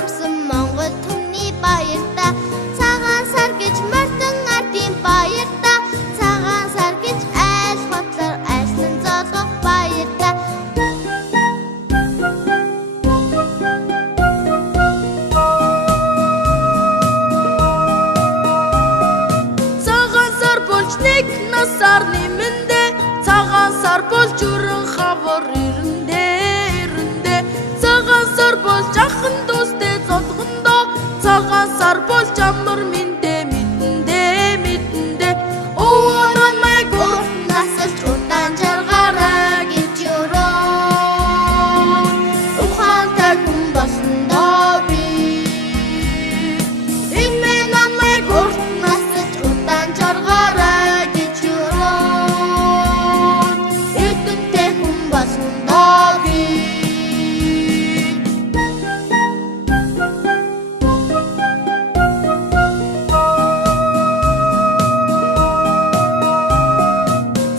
урсан Монгол түмний баярта цагаан сар гэж мордон ардын баярта цагаан сар гэж айл хотлоор айлсан зоолгох баярта цагаан сар болж нэг насаар нэмэндэ цагаан сар болж өрөн хавар ирэндэ цагаан сар болж ахын дүүстэй зодгондоо цагаан сар болж амар миндэ оо намайг Урт насалж удаан жаргаарай гэж өрөө ухаантай хүн болсондоо би эмээ намайг урт насалж удаан жаргаарай гэж өрөө эрдэмтэй хүн болсондоо би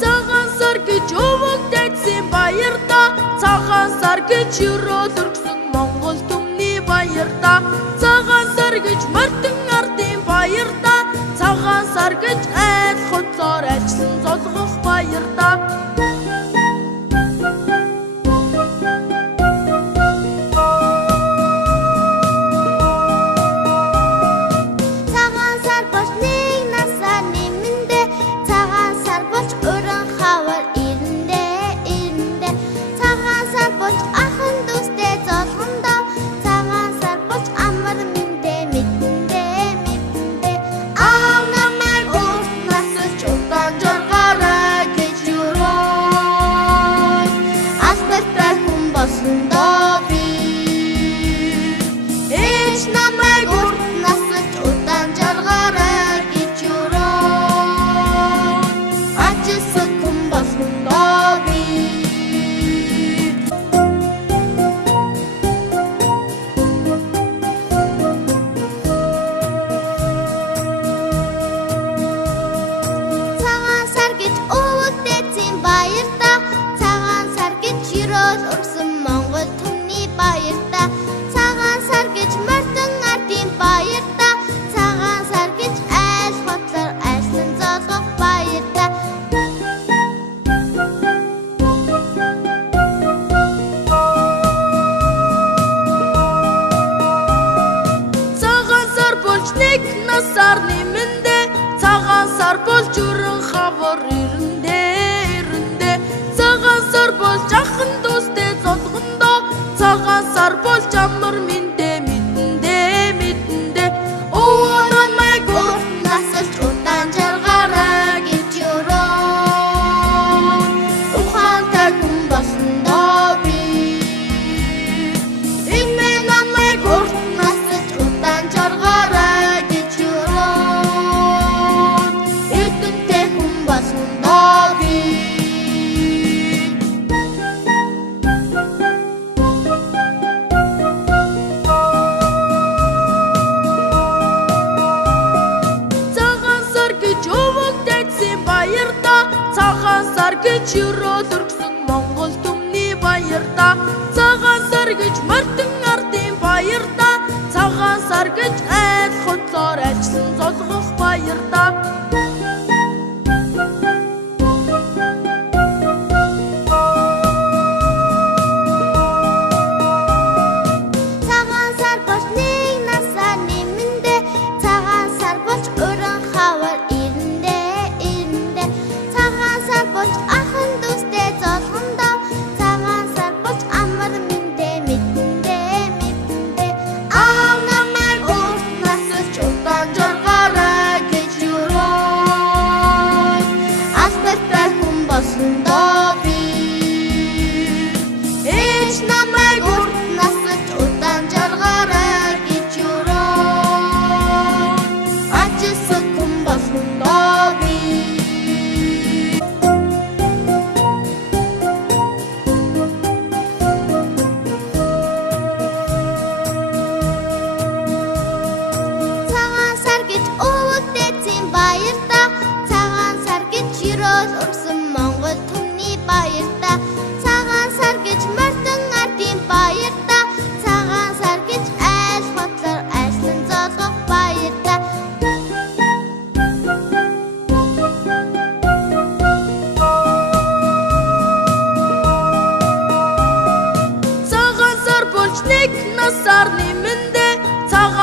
цагаан сар гэж өвөгдсөн баярта цагаан сар гэж өрөөд өргсөн Монгол түмний баярта цагаан сар гэж мордон ардын баярта цагаан сар гэж айл хотлоор ажиллан золгох баярта цагаан сар болж нэг насаар нэмэндэ цагаан сар болж өрөн хавар ирэндэ цагаан сар болж ахын дүүстэй золгондоо цагаан сар болж амар миндэ аав намайг урт насалж удаан жаргаарай гэж өрөө алдартай хүн болсондоо би ээж намайг урт насалж удаан жаргаарай гэж өрөө ачилсан хүн болсондоо би цагаан сар гэж өвөгдсөн баярта цагаан сар гэж өрөөд өргсөн Монгол түмний баярта цагаан сар гэж мордон ардын баярта цагаан сар гэж айл хотлоор айлсан зоолгох баярта цагаан сар болж нэг насаар нэмэндэ цагаан сар болж өрөн хавар ирэндэ цагаан сар болж ахын дүүстэй зодгондоо цагаан сар болж амар миндэ оо намайг урт насалж удаан жаргаарай гэж өрөө ухаантай хүн болсондоо би эмээ намайг урт насалж удаан жаргаарай гэж өрөө эрдэмтэй хүн болсондоо би цагаан сар гэж өвөгдсөн баярта цагаан сар гэж өрөөд өргсөн Монгол түмний баярта цагаан сар гэж мордон ардын баярта цагаан сар гэж айл хотлоор ажиллан золгох баярта цагаан сар болж нэг насаар нэмэндэ цагаан сар болж өрөн хавар ирэндэ цагаан сар болж ахын дүүстэй золгондоо цагаан сар болж амар миндэ аав намайг урт насалж удаан жаргаарай гэж өрөө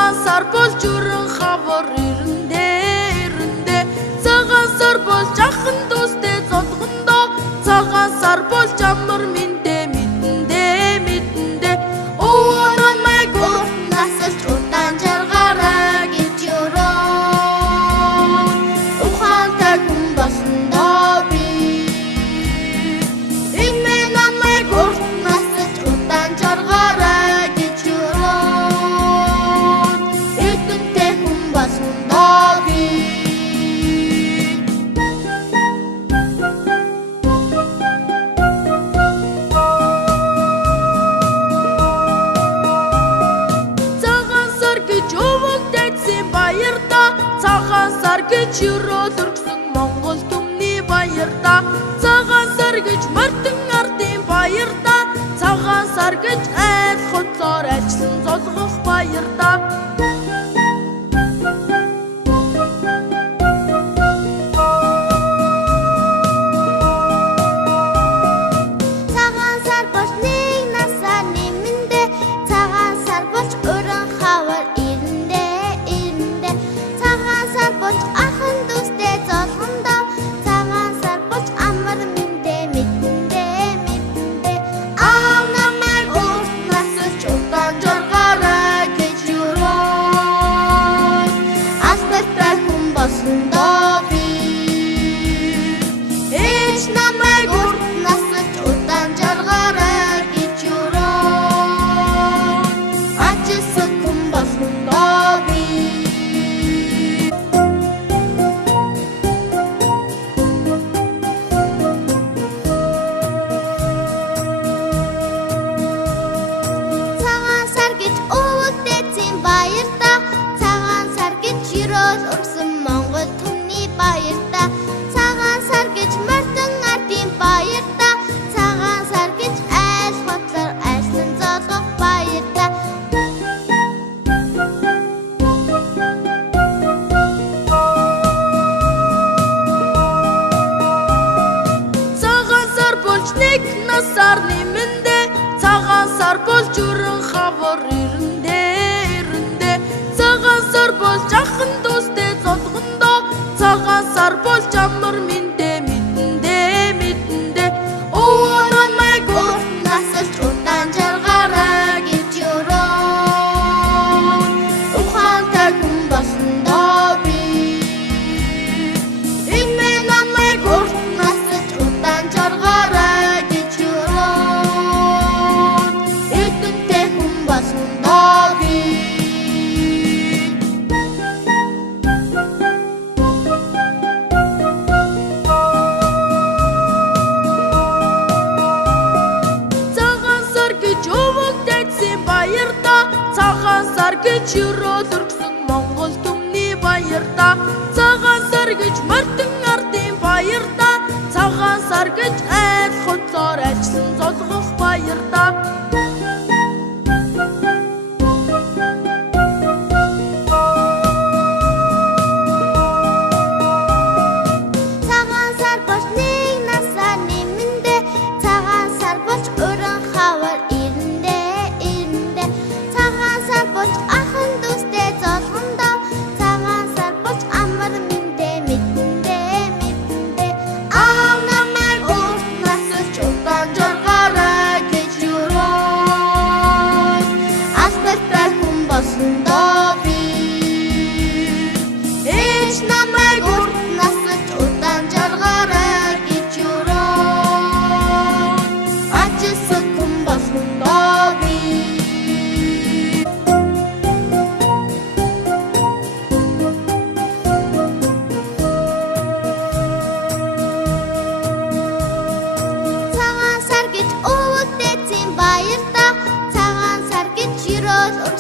Цагаан сар болж өрөн хавар ирэндээ цагаан сар болж ахын дүүстэй зодгондоо цагаан сар болж амар миндээ өвөө намайг насалж удаан жаргаарай гэж өрөө ухаантай хүн болсондоо би эмээ намайг насалж удаан жаргаарай гэж өрөө эдэнтэй хүн болсондоо би Цагаан сар гэж өрөөд өргсөн Монгол түмний баярта цагаан сар гэж мартин ардын баярта цагаан сар гэж айл хоцоор ажиллан золгох баярта цагаан сар болж нэг насаар нэмэндээ цагаан сар болж өрөн хавар болж ахын дүүстэй золгондоо цагаан сар болж амар мэдэндээ аа намайг насалж удаан жаргаарай гэж өрөө алдартай хүн болсондоо би ээж намайг насалж удаан жаргаарай гэж өрөө ачаасаа хүн болсондоо би Урсан Монгол түмний баярта цагаан сар гэж мартин ардын баярта цагаан сар гэж айл хотлоор ажиллан золгох баярта цагаан сар болж нэг насаар нэмэндээ цагаан сар болж өрөн хавар ирэндээ цагаан сар болж ахын дүүстэй зодгондоо цагаан сар болж амар миндээ өвөө намайг насалж удаан жаргаарай гэж өрөө ухаантай хүн болсондоо би эмээ намайг насалж удаан жаргаарай гэж өрөө эдэнтэй хүн болсондоо би Цагаан сар гэж өрөөд өргсөн Монгол түмний баярта цагаан сар гэж мартин ардын баярта цагаан сар гэж айл хоцоор ажиллан золгох баярта